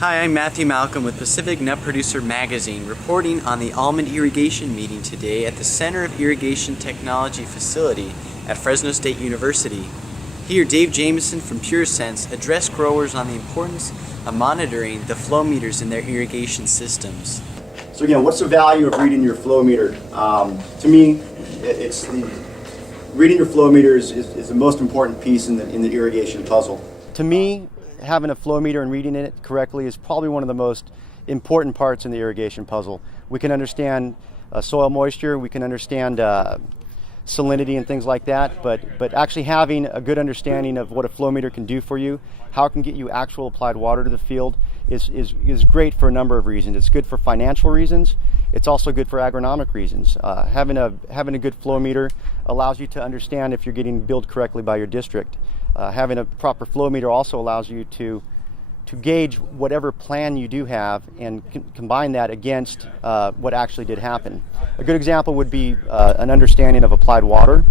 Hi, I'm Matthew Malcolm with Pacific Nut Producer Magazine, reporting on the almond irrigation meeting today at the Center of Irrigation Technology facility at Fresno State University. Here, Dave Jameson from PureSense addressed growers on the importance of monitoring the flow meters in their irrigation systems. So again, what's the value of reading your flow meter? To me, reading your flow meter is the most important piece in the irrigation puzzle. To me, having a flow meter and reading it correctly is probably one of the most important parts in the irrigation puzzle. We can understand soil moisture, we can understand salinity and things like that, but actually having a good understanding of what a flow meter can do for you, how it can get you actual applied water to the field is great for a number of reasons. It's good for financial reasons. It's also good for agronomic reasons. Having a good flow meter allows you to understand if you're getting billed correctly by your district. Having a proper flow meter also allows you to gauge whatever plan you do have and combine that against what actually did happen. A good example would be an understanding of applied water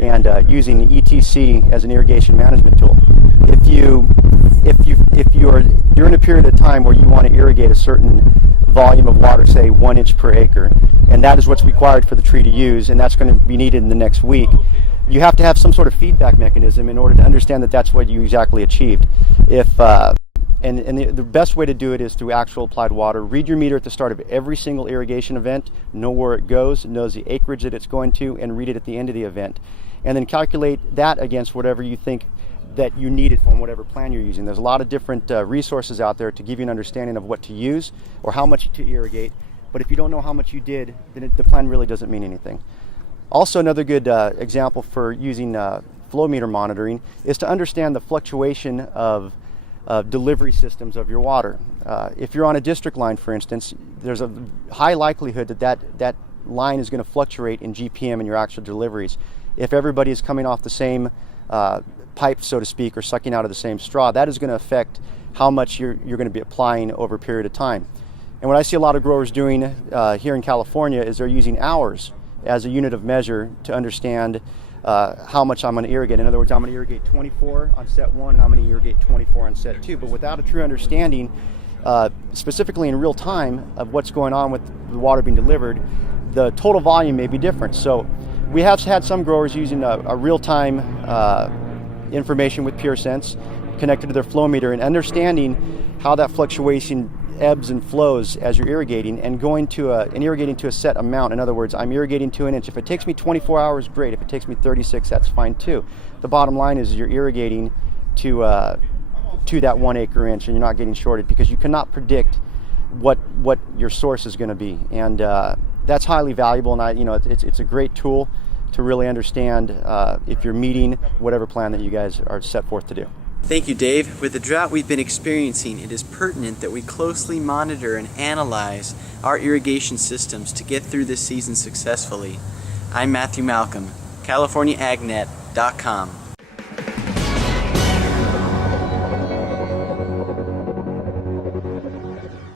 and using ETC as an irrigation management tool. If you're in a period of time where you want to irrigate a certain volume of water, say 1 inch per acre, and that is what's required for the tree to use, and that's going to be needed in the next week, you have to have some sort of feedback mechanism in order to understand that that's what you exactly achieved. The best way to do it is through actual applied water. Read your meter at the start of every single irrigation event, know where it goes, knows the acreage that it's going to, and read it at the end of the event. And then calculate that against whatever you think that you needed from whatever plan you're using. There's a lot of different resources out there to give you an understanding of what to use or how much to irrigate. But if you don't know how much you did, then the plan really doesn't mean anything. Also, another good example for using flow meter monitoring is to understand the fluctuation of delivery systems of your water. If you're on a district line, for instance, there's a high likelihood that line is going to fluctuate in GPM in your actual deliveries. If everybody is coming off the same pipe, so to speak, or sucking out of the same straw, that is going to affect how much you're going to be applying over a period of time. And what I see a lot of growers doing here in California is they're using hours as a unit of measure to understand how much I'm going to irrigate. In other words, I'm going to irrigate 24 on set 1 and I'm going to irrigate 24 on set 2. But without a true understanding, specifically in real time, of what's going on with the water being delivered, the total volume may be different. So we have had some growers using a real-time information with PureSense connected to their flow meter and understanding how that fluctuation ebbs and flows as you're irrigating and irrigating to a set amount. In other words, I'm irrigating to an inch. If it takes me 24 hours, great. If it takes me 36, that's fine too. The bottom line is you're irrigating to that 1 acre inch and you're not getting shorted because you cannot predict what your source is going to be. And that's highly valuable, and it's a great tool to really understand if you're meeting whatever plan that you guys are set forth to do. Thank you, Dave. With the drought we've been experiencing, it is pertinent that we closely monitor and analyze our irrigation systems to get through this season successfully. I'm Matthew Malcolm, CaliforniaAgNet.com.